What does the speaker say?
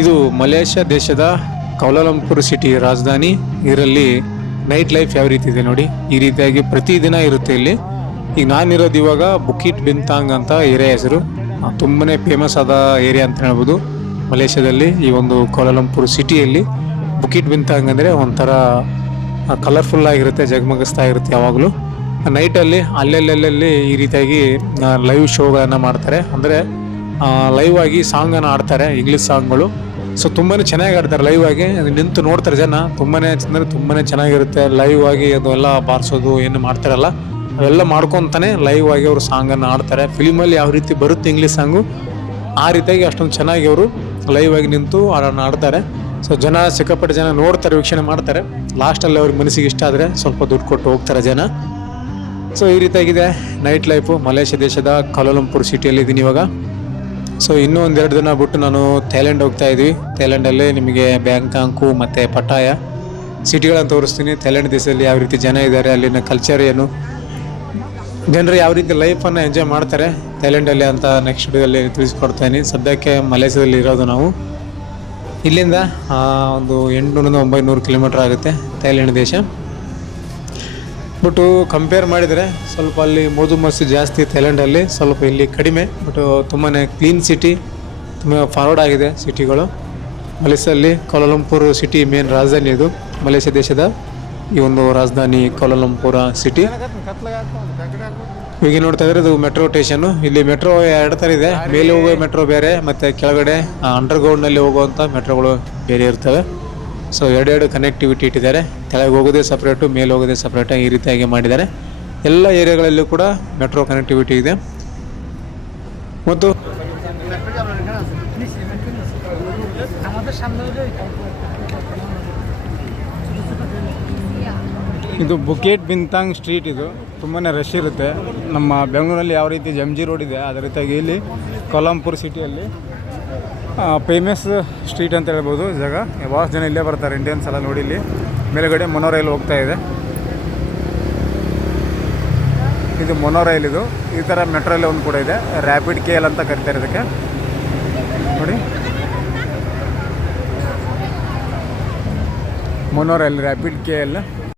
ಇದು ಮಲೇಷ್ಯಾ ದೇಶದ Kuala Lumpur city ರಾಜಧಾನಿ. ಇದರಲ್ಲಿ ನೈಟ್ ಲೈಫ್ ಯಾವ ರೀತಿ ಇದೆ ನೋಡಿ. ಈ ರೀತಿಯಾಗಿ ಪ್ರತಿದಿನ ಇರುತ್ತೆ ಇಲ್ಲಿ. ಈಗ ನಾನಿರೋದು ಇವಾಗ ಬುಕಿಟ್ ಬಿಂತಾಂಗ್ ಅಂತ ಏರಿಯಾ ಹೆಸರು. ತುಂಬಾನೇ ಫೇಮಸ್ ಆದ ಏರಿಯಾ ಅಂತ ಹೇಳ್ಬೋದು ಮಲೇಷ್ಯಾದಲ್ಲಿ. ಈ ಒಂದು ಕೌಲಾಲಂಪುರ್ ಸಿಟಿಯಲ್ಲಿ ಬುಕಿಟ್ ಬಿಂತಾಂಗ್ ಅಂದರೆ ಒಂಥರ ಕಲರ್ಫುಲ್ ಆಗಿರುತ್ತೆ, ಜಗಮಗಿಸ್ತಾ ಇರುತ್ತೆ ಯಾವಾಗಲೂ. ನೈಟಲ್ಲಿ ಅಲ್ಲೆಲ್ಲಿ ಈ ರೀತಿಯಾಗಿ ಲೈವ್ ಶೋಗಳನ್ನು ಮಾಡ್ತಾರೆ. ಅಂದರೆ ಲೈವ್ ಆಗಿ ಸಾಂಗನ್ನು ಆಡ್ತಾರೆ, ಇಂಗ್ಲೀಷ್ ಸಾಂಗ್ಗಳು. ಸೊ ತುಂಬಾ ಚೆನ್ನಾಗಿ ಆಡ್ತಾರೆ ಲೈವ್ ಆಗಿ. ನಿಂತು ನೋಡ್ತಾರೆ ಜನ. ತುಂಬಾ ಚೆನ್ನಾಗಿರುತ್ತೆ ಲೈವ್ ಆಗಿ. ಅದು ಎಲ್ಲ ಬಾರಿಸೋದು ಏನು ಮಾಡ್ತಾರಲ್ಲ ಅವೆಲ್ಲ ಮಾಡ್ಕೊತಾನೆ ಲೈವ್ ಆಗಿ ಅವರು ಸಾಂಗನ್ನು ಆಡ್ತಾರೆ. ಫಿಲ್ಮಲ್ಲಿ ಯಾವ ರೀತಿ ಬರುತ್ತೆ ಇಂಗ್ಲೀಷ್ ಸಾಂಗು ಆ ರೀತಿಯಾಗಿ ಅಷ್ಟೊಂದು ಚೆನ್ನಾಗಿ ಅವರು ಲೈವ್ ಆಗಿ ನಿಂತು ಹಾಡನ್ನು ಆಡ್ತಾರೆ. ಸೊ ಜನ ಸಿಕ್ಕಾಪಟ್ಟೆ ಜನ ನೋಡ್ತಾರೆ, ವೀಕ್ಷಣೆ ಮಾಡ್ತಾರೆ. ಲಾಸ್ಟಲ್ಲಿ ಅವ್ರಿಗೆ ಮನಸ್ಸಿಗೆ ಇಷ್ಟ ಆದರೆ ಸ್ವಲ್ಪ ದುಡ್ಡು ಕೊಟ್ಟು ಹೋಗ್ತಾರೆ ಜನ. ಸೊ ಈ ರೀತಿಯಾಗಿದೆ ನೈಟ್ ಲೈಫು ಮಲೇಷ್ಯಾ ದೇಶದ ಕೌಲಾಲಂಪುರ್ ಸಿಟಿಯಲ್ಲಿ ಇದ್ದೀನಿ ಇವಾಗ. ಸೊ ಇನ್ನೂ ಒಂದೆರಡು ದಿನ ಬಿಟ್ಟು ನಾನು ಥೈಲ್ಯಾಂಡ್ ಹೋಗ್ತಾ ಇದ್ವಿ. ಥೈಲ್ಯಾಂಡಲ್ಲಿ ನಿಮಗೆ ಬ್ಯಾಂಕಾಂಕು ಮತ್ತು ಪಟ್ಟಾಯ ಸಿಟಿಗಳನ್ನು ತೋರಿಸ್ತೀನಿ. ಥೈಲ್ಯಾಂಡ್ ದೇಶದಲ್ಲಿ ಯಾವ ರೀತಿ ಜನ ಇದ್ದಾರೆ, ಅಲ್ಲಿನ ಕಲ್ಚರ್ ಏನು, ಜನರು ಯಾವ ರೀತಿ ಲೈಫನ್ನು ಎಂಜಾಯ್ ಮಾಡ್ತಾರೆ ಥೈಲ್ಯಾಂಡಲ್ಲಿ ಅಂತ ನೆಕ್ಸ್ಟ್ ವಿಡಿಯೋದಲ್ಲಿ ತಿಳಿಸ್ಕೊಡ್ತಾಯಿನಿ. ಸದ್ಯಕ್ಕೆ ಮಲೇಷ್ಯಾದಲ್ಲಿ ಇರೋದು ನಾವು. ಇಲ್ಲಿಂದ ಒಂದು 800-900 ಕಿಲೋಮೀಟ್ರ್ ಆಗುತ್ತೆ ಥೈಲ್ಯಾಂಡ್ ದೇಶ. ಬಟ್ ಕಂಪೇರ್ ಮಾಡಿದರೆ ಸ್ವಲ್ಪ ಅಲ್ಲಿ ಮೋಜು ಮಸ್ತಿ ಜಾಸ್ತಿ ಥೈಲ್ಯಾಂಡಲ್ಲಿ, ಸ್ವಲ್ಪ ಇಲ್ಲಿ ಕಡಿಮೆ. ಬಟ್ ತುಂಬಾ ಕ್ಲೀನ್ ಸಿಟಿ, ತುಂಬ ಫಾರ್ವರ್ಡ್ ಆಗಿದೆ ಸಿಟಿಗಳು. ಮಲೇಷ್ಯಾದಲ್ಲಿ ಕೌಲಾಲಂಪುರ್ ಸಿಟಿ ಮೇನ್ ರಾಜಧಾನಿ. ಇದು ಮಲೇಷ್ಯಾ ದೇಶದ ಈ ಒಂದು ರಾಜಧಾನಿ ಕೌಲಾಲಂಪುರ ಸಿಟಿ. ಈಗ ನೋಡ್ತಾ ಇದ್ರೆ ಇದು ಮೆಟ್ರೋ ಸ್ಟೇಷನ್ನು. ಇಲ್ಲಿ ಮೆಟ್ರೋ ಎರಡು ಥರ ಇದೆ. ಮೇಲೆ ಹೋಗೋ ಮೆಟ್ರೋ ಬೇರೆ, ಮತ್ತು ಕೆಳಗಡೆ ಅಂಡರ್ಗ್ರೌಂಡ್ನಲ್ಲಿ ಹೋಗುವಂಥ ಮೆಟ್ರೋಗಳು ಬೇರೆ ಇರ್ತವೆ. ಸೊ ಎರಡೆರಡು ಕನೆಕ್ಟಿವಿಟಿ ಇಟ್ಟಿದ್ದಾರೆ. ಕೆಳಗೆ ಹೋಗೋದೇ ಸಪ್ರೇಟು, ಮೇಲೆ ಹೋಗೋದೇ ಸಪ್ರೇಟಾಗಿ ಈ ರೀತಿಯಾಗಿ ಮಾಡಿದ್ದಾರೆ. ಎಲ್ಲ ಏರಿಯಾಗಳಲ್ಲೂ ಕೂಡ ಮೆಟ್ರೋ ಕನೆಕ್ಟಿವಿಟಿ ಇದೆ. ಮತ್ತು ಇದು ಬುಕಿಟ್ ಬಿಂತಾಂಗ್ ಸ್ಟ್ರೀಟ್. ಇದು ತುಂಬಾ ರಶ್ ಇರುತ್ತೆ. ನಮ್ಮ ಬೆಂಗಳೂರಲ್ಲಿ ಯಾವ ರೀತಿ MG ರೋಡ್ ಇದೆ ಅದೇ ರೀತಿಯಾಗಿ ಇಲ್ಲಿ ಕೌಲಾಲಂಪುರ್ ಸಿಟಿಯಲ್ಲಿ ಫೇಮಸ್ ಸ್ಟ್ರೀಟ್ ಅಂತ ಹೇಳ್ಬೋದು ಜಾಗ. ಭಾಳ ಜನ ಇಲ್ಲೇ ಬರ್ತಾರೆ, ಇಂಡಿಯನ್ಸ್ ಎಲ್ಲ. ನೋಡಿ ಇಲ್ಲಿ ಮೇಲುಗಡೆ ಮೊನೋರೈಲ್ ಹೋಗ್ತಾ ಇದೆ. ಇದು ಮೊನೋರೈಲ್. ಇದು ಈ ಥರ ಮೆಟ್ರೋಲ್ಲಿ ಒಂದು ಕೂಡ ಇದೆ, ರ್ಯಾಪಿಡ್ KL ಅಂತ ಕರಿತಾರೆ ಇದಕ್ಕೆ. ನೋಡಿ ಮೊನೋರೈಲ್ ರ್ಯಾಪಿಡ್ KL.